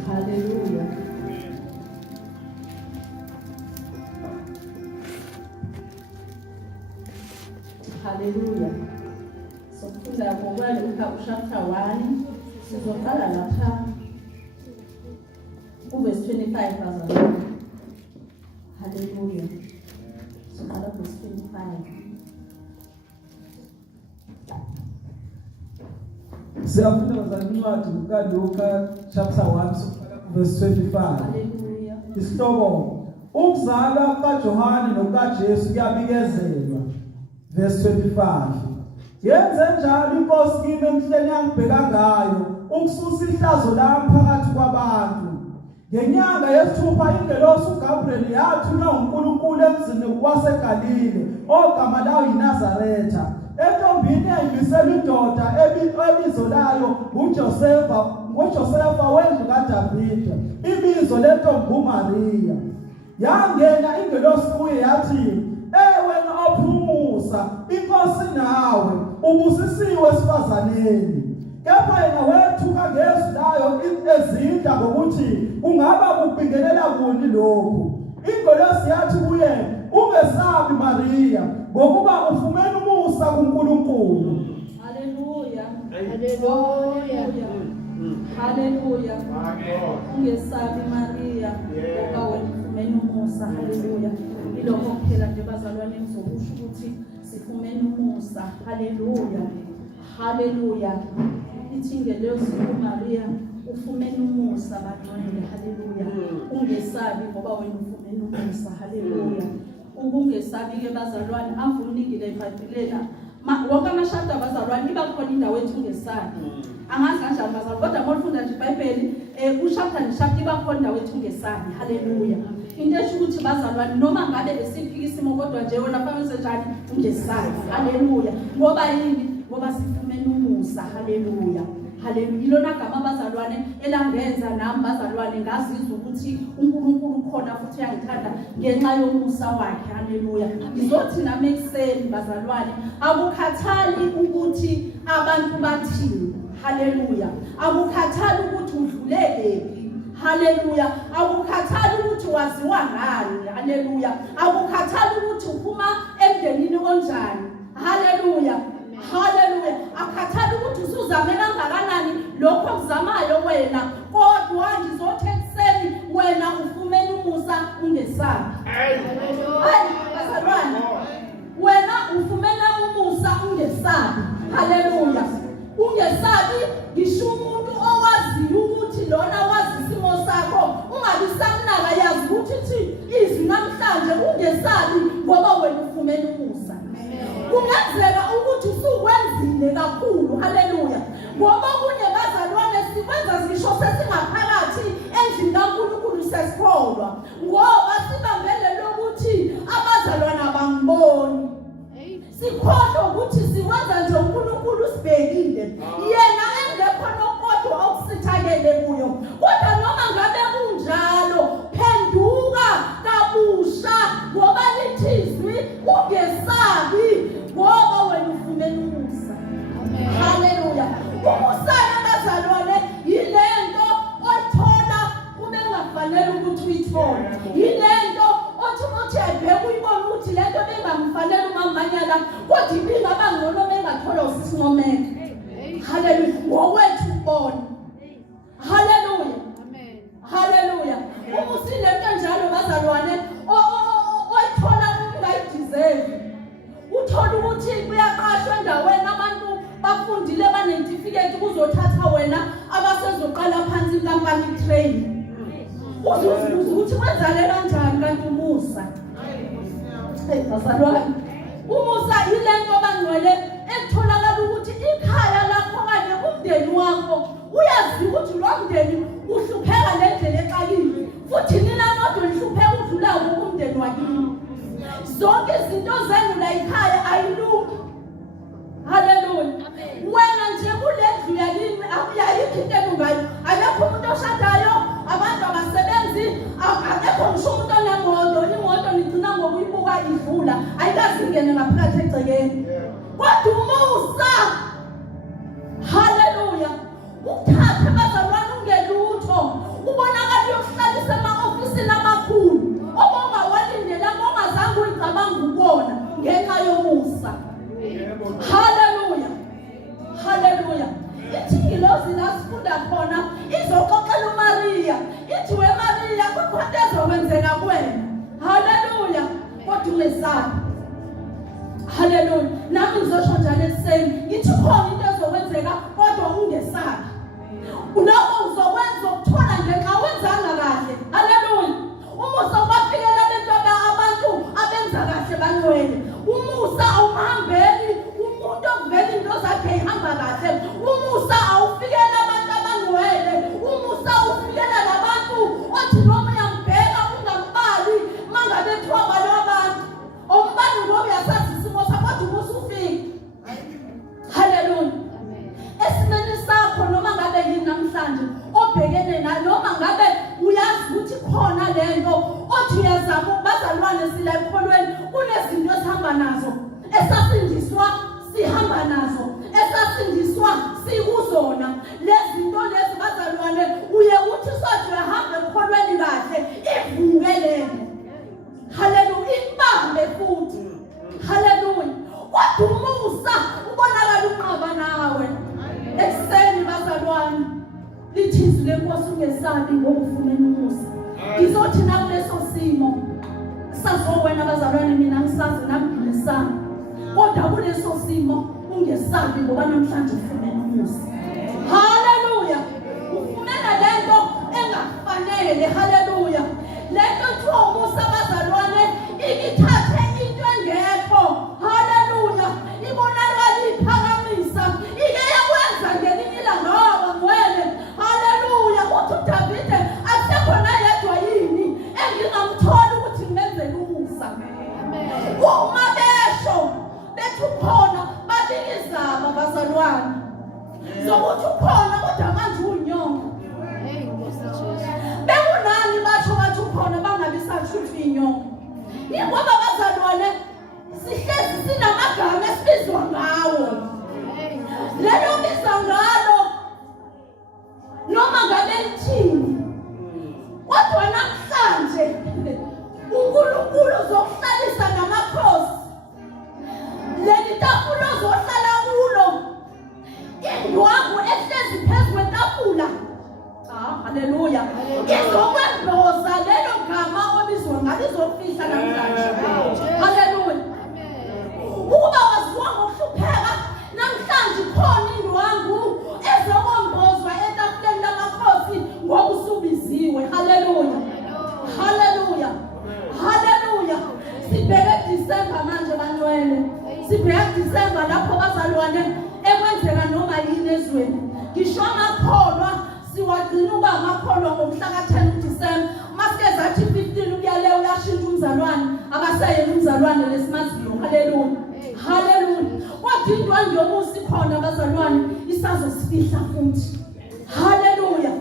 Hallelujah. Hallelujah. So kufunda ngokwalo chapter 1 sizoqala lapha verse 25 bazalwane. Hallelujah. So qala verse 25. Siyafunda bazalwane uLuka chapter 1 verse 25. Hallelujah. Isihloko ukuzalwa kaJohane nokaJesu kuyabikezelwa. Verse 25. Yenze njalo inkosi kimi emhleni yangibheka ngayo ukususa ihlazo lami phakathi kwabantu. Ngenyanga yesithupha ingelosi uGabriel yathunywa uNkulunkulu emzini waseGalile ogama layo yiNazaretha. Entombini eyimisela indoda ebizo layo uJosefa wendlu kaDavida. Ibizo lentombi uMaria. Yangena ingelosi kuye yathi, wena ophumusa, inkosi nawe, ubusisiwe esifazaneni. Kepha yena wethuka ngezwi layo ezinda ngokuthi kungaba kubingelela kuni lokhu. Ingelosi yathi kuye, ungesabi Maria, ngokuba ufumene umusa kuNkulunkulu. Hallelujah. Hallelujah. Hallelujah. Ungesabi Maria, ngoba wena ufumene umusa. Hallelujah. Ilokho kuphela nje bazalwane ngizokusho ukuthi sifumene umusa. Hallelujah. Hallelujah. Ithi ngelosi uMaria ufumene umusa baqonile. Hallelujah. Ungesabi ngoba wena ufumene umusa. Hallelujah. Ukungesabi ke bazalwane avunikile eBhayibhelina. Wonke amashada bazalwane iba khona indawo ethi ungesabi. Angazi kanjani bazalwane kodwa mawufunda nje iBhayibheli ku-chapter iba khona indawo ethi ungesabi. Hallelujah. Into esho ukuthi bazalwane noma ngabe esiphika isimo kodwa nje wena fanele njani ungesabi. Hallelujah. Ngoba yini? Ngoba sifumene umusa. Hallelujah. Hallelujah. Ilona gama bazalwane elangenza nami bazalwane ngazizwa ukuthi uNkulunkulu ukhona futhi uyangithanda ngenxa yomusa wakhe. Hallelujah. Ngizothi nami ekseni bazalwane akukhathali ukuthi abantu bathini. Hallelujah. Akukhathali ukuthi udlulekephi. Hallelujah. Akukhathali ukuthi waziwa ngani. Hallelujah. Akukhathali ukuthi uphuma emndenini onjani. Hallelujah. Hallelujah. Akukhathali ukuthi usuzame kangakanani lokho okuzamayo wena, kodwa ngizothi ekseni wena ufumene umusa ungesabi. Hallelujah. Bazalwane, wena ufumene umusa ungesabi. Hallelujah. Ungesabi ngisho umuntu owaziyo ukuthi lona wazi isimo sakho ungabi samnaka yazi ukuthi izwi namhlanje ungesabi ngoba wena ufumene umusa. Kungenzeka ukuthi usukwenzile kakhulu. Hallelujah. Ngoba kunye bazalwane sikwenza ngisho sesingaphakathi endlini kaNkulunkulu sesikholwa ngoba sibambele lokuthi abazalwane abangiboni. Sikhohlwa ukuthi sikwenza nje uNkulunkulu sibhekile yena engekho nokodwa okusithakele kuyo. Kodwa noma ngabe kunjalo phenduka kabusha ngoba lithizwi ungesabi ngoba wena ufumene umusa. Amen. Hallelujah. Umusa bazalwane yilento othola kube ngafanele ukuthi uyithole. Yilento othi ayibheka uyibona ukuthi lento bengamfanele umamanyala kodwa ibingaba ngcono bengathola usisimomeka. Hallelujah. Ngokwethu ubona. Hallelujah. Amen. Hallelujah. Umusa lento njalo bazalwane oyithola ungayideserve. Uthola ukuthi kuyaqashwa endaweni abantu bafundile banetifiketi kuzothatha wena abasezoqala phansi inkampani train. Uzozibuza ukuthi kwenzale kanjani kanti umusa. Bazalwane, umusa yilento bangcwele etholakala ukuthi ikhaya lakho kanye umndeni wakho uyazi ukuthi lo mndeni uhlupheka ngendlela exakile futhi nina nodwa nihlupheka udlula umndeni wakini. Zonke izinto zenu la ekhaya ayilungi. Hallelujah. Wena nje kulendlu yakini akuyayikho into elungayo. Akekho umuntu oshadayo, abantu abasebenzi, akekho ngisho umuntu onemoto. Imoto nigcina ngokuyibuka idlula ayikazi ingene ngaphakathi egcekeni. Kodwa umusa. Hallelujah. Ukuthatha bazalwane ungelutho. ungesabi. Hallelujah. Nami ngizosho njalo ekuseni ngithi khona into ezokwenzeka kodwa ungesabi. Uloko uzokwenza ukuthola nje xa wenzanga kahle. Hallelujah. Umusa ubafikela abantu abenza kahle bangcwele. Umusa awuhambeli umuntu ovela into zakhe ihamba kahle. Umusa awufikela abantu abangcwele. Umusa ufikela labantu othi noma uyambheka ungambali mangabe kuthiwa balo abantu. Umbani ngoba uyasazi isimo sakho kodwa umusa ufika. Hallelujah. Esimeni sakho noma ngabe yini namhlanje obhekene nayo noma ngabe uyazi ukuthi khona lento othi uyazama ukubazalwane sila ekholweni kunezinto esihamba nazo esasindiswa sihamba nazo esasindiswa sikuzona lezi zinto lezi bazalwane uye uthi sothi uyahamba ekholweni kahle ivuke lento. Hallelujah. Ibambe futhi. Hallelujah. Kodwa umusa ubonakala unqaba nawe ekuseni bazalwane lithi izwi lenkosi ungesabi ngokufumana umusa. Ngizothi nakuleso simo sazowena bazalwane mina ngisazi namgilisana kodwa kuleso simo ungesabi ngoba namhlanje ufumana umusa. Hallelujah. Ufumana lento engafanele. Hallelujah. Lento kuthiwa umusa bazalwane ikithathe into engekho. Hallelujah. Ibonakala iphakamisa ike yakwenza ngelinye ilanga ngwele. Hallelujah. Uthi uDavide asekhona yedwa yini engingamthola ukuthi ngenzele umusa. Uma besho bethu khona babikizaba bazalwane zokuthi ukhona kodwa manje unyongo. Bekunani basho bathi ukhona bangabi sathuthi inyongo. Ingoba bazalwane sihlezi sinamagama esibizwa ngawo. Lelo biza ngalo noma ngabe lithini. Kodwa namhlanje uNkulunkulu uzokuhlalisa namakhosi. Leli tafula ozohlala kulo indwangu ehlezi phezu kwetafula. Hallelujah. Izokwemboza lelo gama obizwa ngalo izofihla namhlanje. Hallelujah. Ukuba waziwa ngokuhlupheka namhlanje khona indwangu ezokombozwa etafuleni lamakhosi ngokusubiziwe. Hallelujah. Hallelujah. Hallelujah. Sibheke December manje bangcwele. Sibheke December lapho bazalwane ekwenzeka noma yini ezweni. Ngisho amakholwa siwagcina uba amakholwa ngomhla ka-10 December. Masike zathi 15 ukuyale uyashintsha umzalwane akaseyena umzalwane lesimaziyo. Hallelujah. Hallelujah. Kodwa indwangu yomusa ikhona bazalwane isazosifihla futhi. Hallelujah.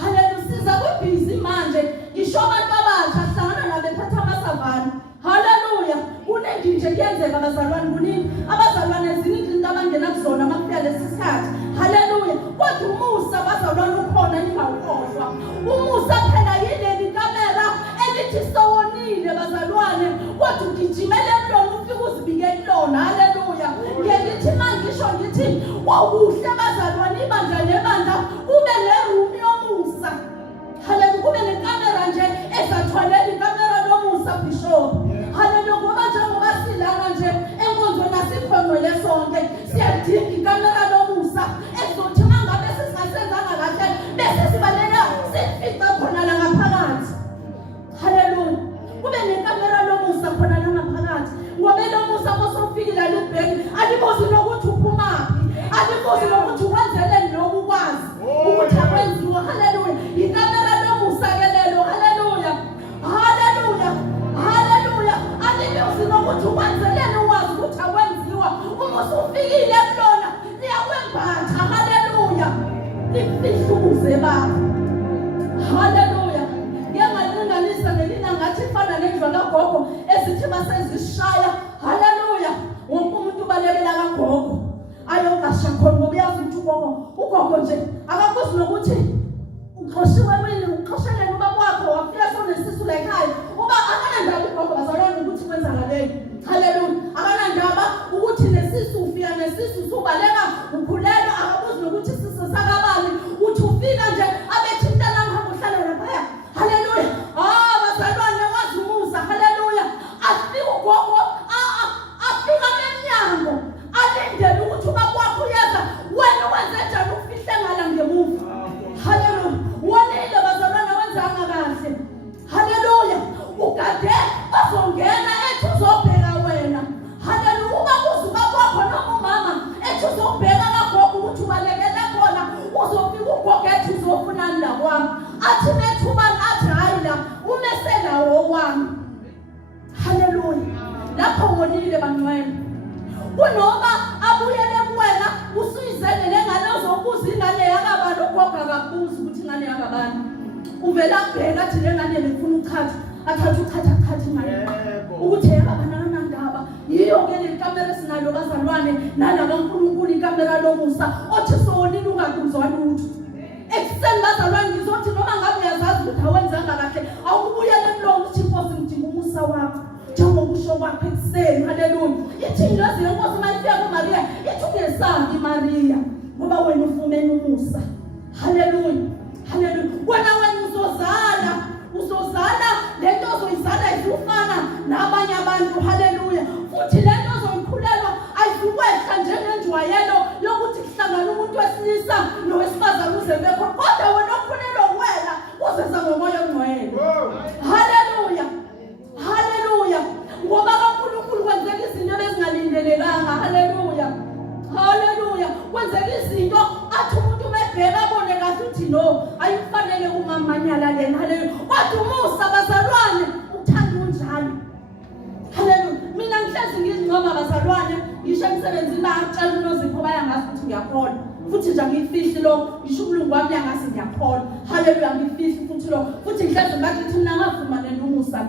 Hallelujah. Siza kubhizi manje ngisho abantu abasha hlangana nabo bephatha amasavana. Hallelujah. Kuningi nje kuyenzeka bazalwane kuningi abazalwane ziningi into abangena kuzona makufika lesi sikhathi. Hallelujah. Kodwa umusa bazalwane ukhona ingawukhohlwa. Umusa phela yileli kamera elithi sowonile bazalwane kodwa ugijimele kulona ufike uzibike kulona. Hallelujah. Ngelithi mangisho ngithi wawuhle bazalwane ibandla nebandla kube neroom yomusa. Hallelujah. Kube nekamera nje ezathwalela ikamera lomusa bishop. Hallelujah. Ngoba njengoba silana nje enkonzweni asikhongwele sonke siyadinga ikamera lomusa ezothi mangabe sesingasenzanga kahle bese sibalela sifica khona la ngaphakathi. Hallelujah. Kube nekamera lomusa khona la ngaphakathi ngoba lomusa mosofikile lebheki alibozi nokuthi uphumaphi alibozi nokuthi wenzeleni nokukwazi ukuthi akwenziwe. Hallelujah. Ikamera lomusa kelelo. Hallelujah. Hallelujah. Hallelujah. Alibozi nokuthi wenzeleni ukwazi ukuthi akwenziwa uma usufikile kulona liyakwembatha. Hallelujah. Lifihluze baba. Hallelujah. Ngiyalinganisa nelina ngathi fana nendlu kagogo ezithi basezishaya. Hallelujah. Wonke umuntu balekela kagogo ayongasha khona ngoba uyazi ukuthi ugogo nje akakuzi nokuthi uxoshiwe wini uxoshelene ubaba wakho wafika sonesisu la ekhaya uba akanandaba ugogo bazalwane ukuthi kwenzakaleni. Hallelujah. Akanandaba ukuthi nesisu ufika nesisu subaleka ukhulelwa akakuzi nokuthi siso sakabani uthi ufika nje abethi mntana ngihamba uhlala lapha. Hallelujah. Bazalwane wazi umusa. Hallelujah. Afika uvela bheka athi le ngane befuna ukukhatha athatha ukhatha imali ukuthi abanana ndaba yiyo ke le kamera sinalo bazalwane nalaba uNkulunkulu ikamera lomusa othi sonini ungakuzwa lutho ekseni bazalwane ngizothi noma ngabe uyazazi ukuthi awenzanga kahle awukubuyele emlongo uthi Nkosi ngidinga umusa wakho njengokusho kwakhe ekseni haleluya ithi injozi yenkosi mayifika kuMaria ithi ungesabi Maria ngoba wena ufumene umusa haleluya wena uzozala lento ozoyizala izufana nabanye abantu haleluya futhi lento ozoyikhulelwa ayizukwehla njengenjwayelo yokuthi kuhlangana umuntu wesilisa nowesifazane uze bekho kodwa wena okhulelwa uwela uzeza ngomoya ongcwele haleluya ngoba kaNkulunkulu kwenzeka izinto ezingalindelekanga haleluya kwenzeka izinto athi umuntu mebheka abone kahle uthi no ayikufanele umamanyala lena haleluya kodwa umusa bazalwane uthanda unjalo haleluya mina ngihlezi ngizincoma bazalwane ngisho emsebenzini bayangitshela unozipho bayangazi ukuthi ngiyakholwa futhi nje ngiyifihli lo ngisho uMlungu wami yangazi ngiyakholwa haleluya ngiyifihli futhi lo futhi ngihlezi ngathi thina ngafumana numusa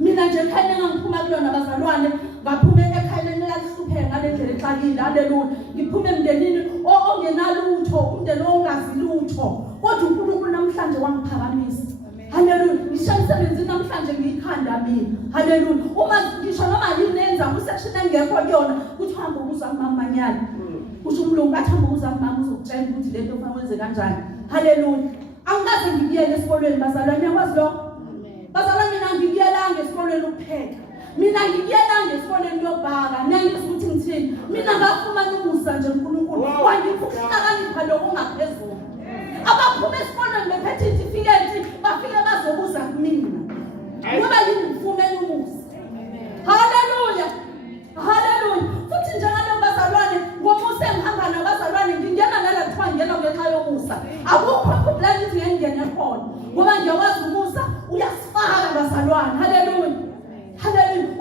mina nje ekhaya ngiphuma kulona bazalwane ngaphuma ekhaya nelahlupheka ngalendlela exakile haleluya ngiphume emndenini ongenalutho umndeni ongazi lutho kodwa uNkulunkulu namhlanje wangiphakamisa haleluya ngisho emsebenzini namhlanje ngiyikhanda mina haleluya uma ngisho noma yinenza kusection engekho kuyona kuthi hamba ukuza kumamanyala kusho uMlungu athi hamba ukuza kumama uzokutshela ukuthi lento kufanele wenze kanjani haleluya angikaze ngiyele esikolweni bazalwane yakwazi lo bazalwane mina ngikuyelanga esikolweni ukupheka mina ngikuyelanga esikolweni yobhaka nangizwe ukuthi ngithini mina ngafumana umusa nje uNkulunkulu wangipha ukuhlakanipha lokungaphezulu abaphuma esikolweni bephethe certificate bafike bazobuza kumina ngoba yini ngifumene umusa haleluya futhi njalo bazalwane ngomusa engihamba nabazalwane ngingena nala kuthiwa ngena ngenxa yomusa akukho plan ithi ngene khona ngoba ngiyakwazi umusa uyasifaka bazalwane haleluya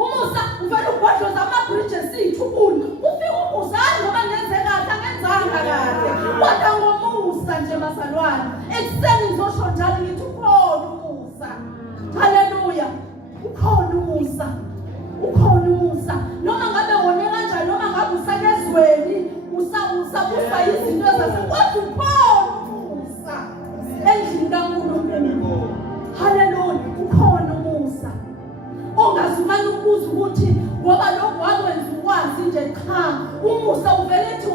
umusa uvela ubhodloza ama-bridges ithubuni ufika umusa ngoba ngenze kahle angenzanga kahle kodwa ngomusa nje bazalwane ekseni ngizosho njalo ngithi ukhona umusa haleluya ukhona umusa noma ngabe wone kanjani noma ngabe usakezweni usabusa izinto ezasekwazi ukhona umusa endlini kaNkulunkulu haleluya ukhona umusa ongazumani ukubuza ukuthi ngoba lokho wakwenza ukwazi nje cha umusa uvele ethi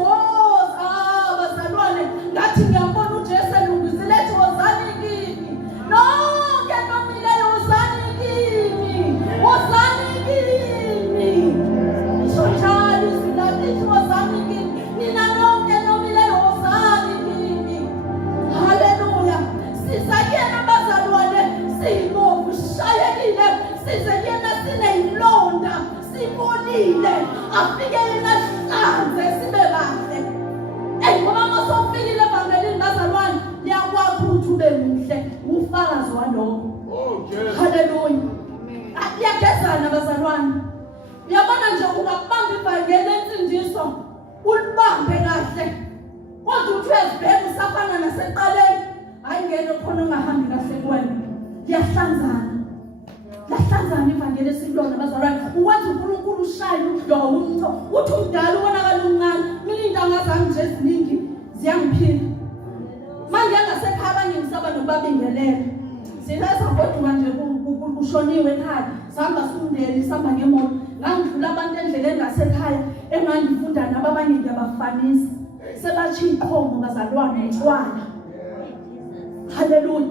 bazalwane ngathi ngiyambona uJesu elungizile ethi wozani kimi nonke nomileyo wozani kimi isho njalo izwi wozani kimi nina nonke nomileyo wozani kimi haleluya sizakuyena bazalwane siyibovu shayekile sizekuyena sineyilonda sibolile afike yena hlanze sibe bahle ngoba masofikile evangelini bazalwane liyakwakho ukuthi ube muhle ufakazi walokho haleluya liyagezana bazalwane uyabona nje ungakubamba ivangeli lensindiso ulibambe kahle kodwa uthi uyazibheka usafana nasekuqaleni hayi ngeke khona ungahambi kahle kuwena liyahlanzana ivangeli esilona bazalwane uwenza uNkulunkulu ushaye udlowo umtho uthi umdala ubonakala umncane mina indanga zami nje eziningi ziyangiphinda manje ngasekhaya abanye ngisaba nokubabingelela silesa kodwa nje kushoniwe ekhaya sihamba sumndeni sihamba ngemoto ngangidlula abantu endleleni ngasekhaya engangifunda nabo abanye ngiyabafanisa sebathi iqhomo bazalwane utshwala haleluya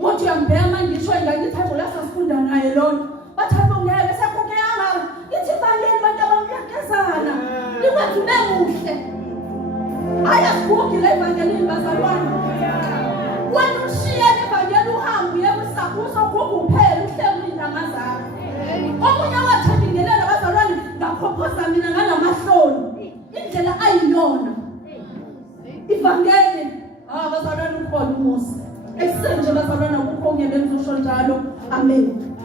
mothi uyambheka manje ngisho ngakithi hayi la sasifunda naye lona bathanda ungeke sekukeyanga ithi vangeli bantu abamyagezana likwenza ube muhle ayasigugi le evangelini bazalwane wena ushiye evangeli uhambe uye kusabuso kukuphela uhleli indanga zakho omunye wathembingelela bazalwane ngakhophoza mina nganamahloni indlela ayiyona ivangeli bazalwane ukhona umusa esenje bazalwane ukho ngeke ngizosho njalo amen